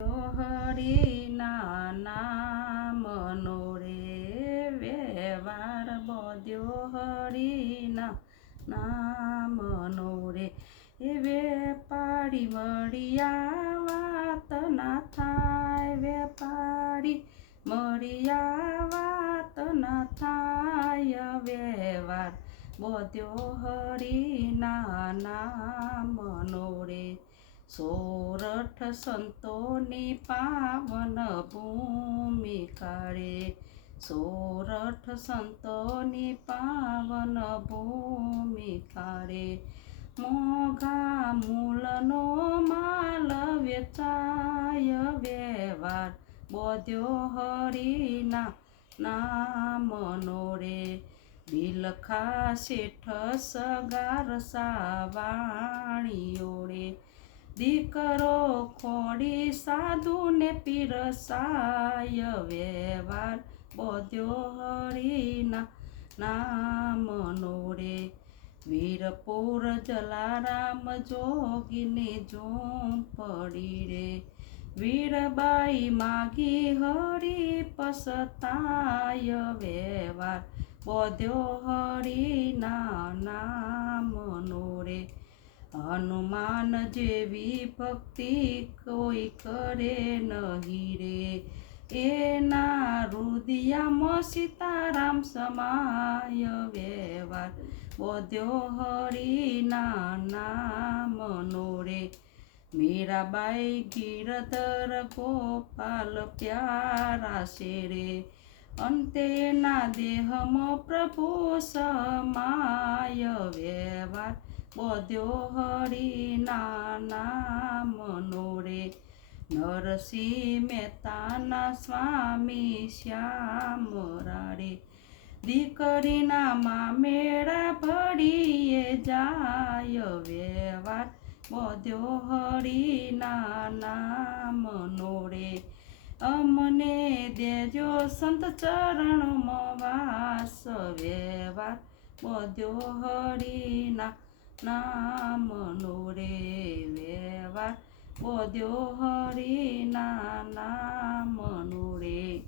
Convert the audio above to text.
હરિના નામનો રે વ્યવહાર બોધ્યો હરિના નામનો રે એ વેપારી મળ્યા વાત ના થાય વેપારી મળ્યા વાત ના થાય વ્યવહાર બોધ્યો હરિના નામનો રે સોરઠ સંતોની પાવન ભૂમિ કાળે સોરઠ સંતોની પાવન ભૂમિ કાળે મોઘા મૂલનો માલ વેચાય વ્યવહાર બોધ્યો હરિના નામનો રે બિલખા શેઠ સગાર સાવાણીઓ રે દીકરો ખોડી સાધુને પીરસાય વ્યવહાર બોધ્યો હરિના નામનો રે વીરપુર જલારામ જોગીને ઝૂંપડી રે વીરબાઈ માગી હરી પસતાય વ્યવહાર બોધ્યો હરિના નામનો રે હનુમાન જેવી ભક્તિ કોઈ કરે નહીં રે એના હૃદયમાં સીતારામ સમાય વ્યવહાર બોધ્યો હરિના નામનો રે મીરાબાઈ ગિરધર ગોપાલ પ્યારા છે રે અંતેના દેહમાં પ્રભુ સમાય વ્યવહાર બોધ્યો હરિના નામનો રે નરસિંહ મહેતાના સ્વામી શ્યામ રાડે દીકરીના મામેળા ભળીએ જાય વ્યવહાર બોધ્યો હરિના નામનો રે અમને દેજો સંત ચરણમાં વાસ વ્યવહાર બોધ્યો હરિના નામનો રે વ્યવહાર બોધ્યો હરિના નામનો રે।